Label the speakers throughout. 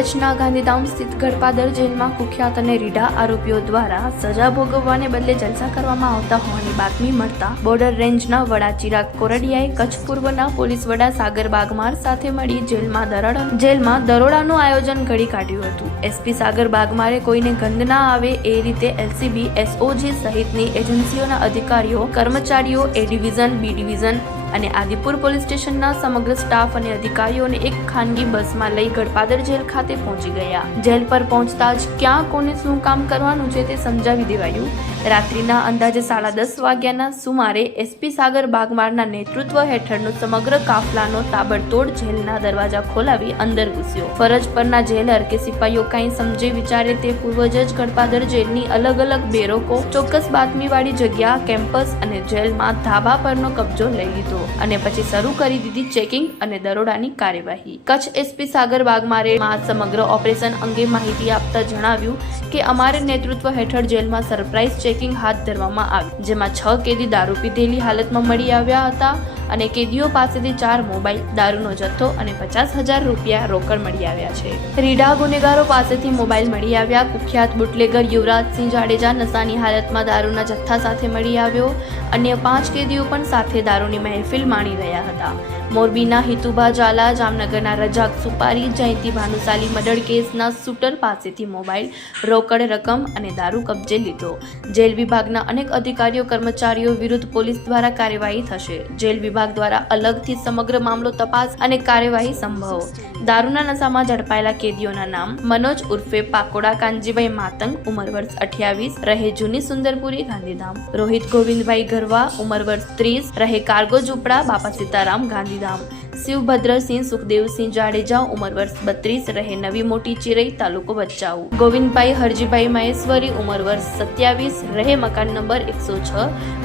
Speaker 1: કચ્છના ગાંધીધામ સ્થિત ગઢપાદર જેલમાં કુખ્યાત અને રીઢા આરોપીઓ દ્વારા સજા ભોગવવાને બદલે જલસા કરવામાં આવતા હોવાની બાતમી મળતા બોર્ડર રેન્જના વડા ચિરાગ કોરડિયાએ કચ્છ પૂર્વના પોલીસ વડા સાગર બાગમાર સાથે મળી જેલમાં દરોડા જેલમાં દરોડાનું આયોજન ઘડી કાઢ્યું હતું. એસપી સાગર બાગમારે કોઈને ગંધ ના આવે એ રીતે એલસીબી, એસઓજી સહિતની એજન્સીઓના અધિકારીઓ, કર્મચારીઓ, એ ડિવિઝન, બી ડિવિઝન અને આદિપુર પોલીસ સ્ટેશનના સમગ્ર સ્ટાફ અને અધિકારીઓને એક ખાનગી બસમાં લઈ ગઢપાદર જેલ ખાતે પહોંચી ગયા. જેલ પર પહોંચતા જ ક્યાં કોને શું કામ કરવાનું છે તે સમજાવી દેવાયું. રાત્રિના અંદાજે સાડા દસ વાગ્યાના સુમારે એસપી સાગર બાગમારના નેતૃત્વ હેઠળનો સમગ્ર કાફલાનો તાબડતોડ જેલના દરવાજા ખોલાવી અંદર ઘૂસ્યો. ફરજ પરના જેલર કે સિપાહીઓ કાંઈ સમજે વિચારે તે પૂર્વ જ ગઢપાદર જેલની અલગ અલગ બેરોકો, ચોક્કસ બાતમીવાળી જગ્યા, કેમ્પસ અને જેલમાં ધાબા પરનો કબજો લઈ લીધો. અને પછી શરૂ કરી દીધી ચેકિંગ અને દરોડાની કાર્યવાહી. કચ્છ એસપી સાગર બાગમારે માં સમગ્ર ઓપરેશન અંગે માહિતી આપતા જણાવ્યું કે અમારે નેતૃત્વ હેઠળ જેલમાં સરપ્રાઇઝ ચેકિંગ હાથ ધરવામાં આવ્યું જેમાં છ કેદી દારૂ પીધેલી હાલતમાં મળી આવ્યા હતા. અને કેદીઓ પાસેથી ચાર મોબાઈલ, દારૂનો જથ્થો અને પચાસ હજાર રૂપિયા રોકડ મળી આવ્યા છે. રીડા ગુનેગારો પાસેથી મોબાઈલ મળી આવ્યા. કુખ્યાત બુટલેગર યુવરાજસિંહ જાડેજા નશાની હાલતમાં દારૂના જથ્થા સાથે મળી આવ્યો. અન્ય પાંચ કેદીઓ પણ સાથે દારૂની મહેફિલ માણી રહ્યા હતા. મોરબીના હિતુભા ઝાલા, જામનગરના રજાક સુપારી, જયંતિ ભાનુશાલી મર્ડર કેસના શૂટર પાસેથી મોબાઈલ, રોકડ રકમ અને દારૂ કબજે લીધો. જેલ વિભાગના અનેક અધિકારીઓ, કર્મચારીઓ વિરુદ્ધ પોલીસ દ્વારા કાર્યવાહી થશે. જેલ વિભાગ દ્વારા અલગથી સમગ્ર મામલો તપાસ અને કાર્યવાહી સંભવ. દારૂના નશામાં ઝડપાયેલા કેદીઓના નામ મનોજ ઉર્ફે પાકોડા, કાનજીભાઈ માતંગ, ઉંમર વર્ષ અઠ્યાવીસ, રહે જૂની સુંદરપુરી, ગાંધીધામ. રોહિત ગોવિંદભાઈ ગરવા, ઉંમર વર્ષ ત્રીસ, રહે કાર્ગો ઝૂંપડા, બાપા સીતારામ, ગાંધીધામ. શિવભદ્રસિંહ સુખદેવસિંહ જાડેજા, ઉંમર વર્ષ બત્રીસ, રહે નવી મોટી ચિરઈ, તાલુકો ભચાઉ. ગોવિંદભાઈ, હરજીભાઈ મહેશ્વરી, ઉંમર વર્ષ સત્યાવીસ, રહે મકાન નંબર એકસો છ,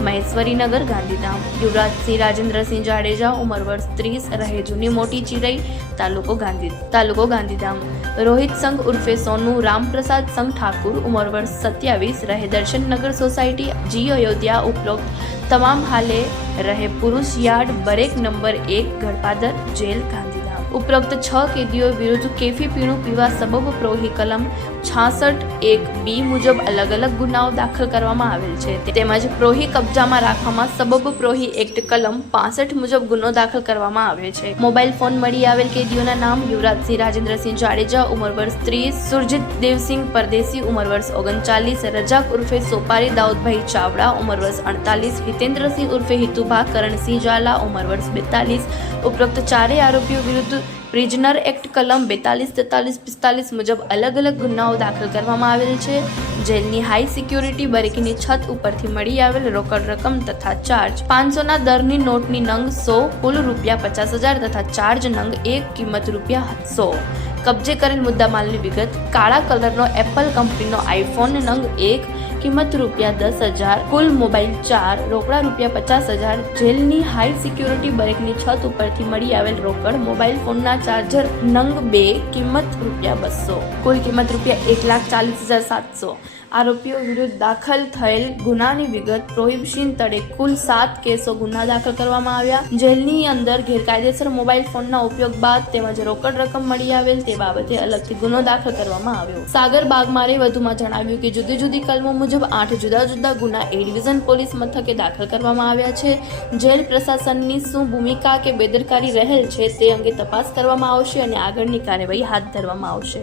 Speaker 1: મહેશ્વરીનગર, ગાંધીધામ. યુવરાજસિંહ, રાજેન્દ્રસિંહ જાડેજા, ઉંમર વર્ષ ત્રીસ, રહે જૂની મોટી ચિરઈ, તાલુકો ગાંધી, તાલુકો ગાંધીધામ. રોહિત સંઘ ઉર્ફે સોનુ, રામપ્રસાદ સંઘ ઠાકુર, ઉંમર વર્ષ સત્યાવીસ, રહે દર્શનનગર સોસાયટી, જી અયોધ્યા ઉપરોક્ત તમામ હાલે રહે પુરુષ યાર્ડ બરેક નંબર એક ગળપાદર જેલ ગાંધીધામ. ઉપરોક્ત છ કેદીઓ વિરુદ્ધ કેફી પીણું પીવા સબબ પ્રોહી કલમ છાસઠ એક બી મુજબ અલગ અલગ ગુનાઓ દાખલ કરવામાં આવેલ છે. તેમજ પ્રોહી કબજામાં રાખવામાં સબબ પ્રોહી એક્ટ કલમ પાસઠ મુજબ ગુનો દાખલ કરવામાં આવ્યો છે. મોબાઈલ ફોન મળી આવેલ કેદીઓના નામ યુવરાજસિંહ, રાજેન્દ્રસિંહ જાડેજા, ઉંમર વર્ષ ત્રીસ, સુરજીત દેવસિંહ પરદેસી ઉંમર વર્ષ ઓગણચાલીસ, રજાક ઉર્ફે સોપારી, દાઉદભાઈ ચાવડા, ઉંમર વર્ષ અડતાલીસ, હિતેન્દ્રસિંહ ઉર્ફે હિતુભા કરણસિંહ ઝાલા, ઉંમર વર્ષ બેતાલીસ, ઉપરોક્ત ચારેય આરોપીઓ વિરુદ્ધ પ્રિઝનર એક્ટ કલમ બેતાલીસ, તેતાલીસ, પિસ્તાલીસ મુજબ અલગ અલગ ગુનાઓ દાખલ કરવામાં આવેલ છે. જેલની હાઈ સિક્યોરિટી બરેકીની છત ઉપરથી મળી આવેલ રોકડ રકમ તથા ચાર્જ. પાંચસોના દરની નોટની નંગ સો, કુલ રૂપિયા પચાસ હજાર તથા ચાર્જ નંગ એક, કિંમત રૂપિયા સો કબજે કરેલ મુદ્દામાલની વિગત. કાળા કલરનો એપલ કંપનીનો આઈફોન નંગ એક કિંમત રૂપિયા દસ હજાર, કુલ મોબાઈલ ચાર, રોકડા રૂપિયા પચાસ હજાર, જેલની હાઈ સિક્યોરિટી બરેકની છત ઉપરથી મળી આવેલ રોકડ, મોબાઈલ ફોનના ચાર્જર નંગ બે, કિંમત રૂપિયા બસો. કુલ કિંમત રૂપિયા એક લાખ ચાલીસ હજાર સાતસો. આરોપીઓ વિરુદ્ધ દાખલ થયેલ ગુનાની વિગત પ્રોહિબિશન તળે કુલ સાત કેસો ગુના દાખલ કરવામાં આવ્યા. જેલની અંદર ગેરકાયદેસર મોબાઈલ ફોનના ઉપયોગ બાદ તેમજ રોકડ રકમ મળી આવેલ તે બાબતે અલગથી ગુનો દાખલ કરવામાં આવ્યો. સાગર બાગમારે વધુમાં જણાવ્યું કે જુદી જુદી કલમો મુજબ આઠ જુદા જુદા ગુના એ ડિવિઝન પોલીસ મથકે દાખલ કરવામાં આવ્યા છે. જેલ પ્રશાસનની શું ભૂમિકા કે બેદરકારી રહેલ છે તે અંગે તપાસ કરવામાં આવશે અને આગળની કાર્યવાહી હાથ ધરવામાં આવશે.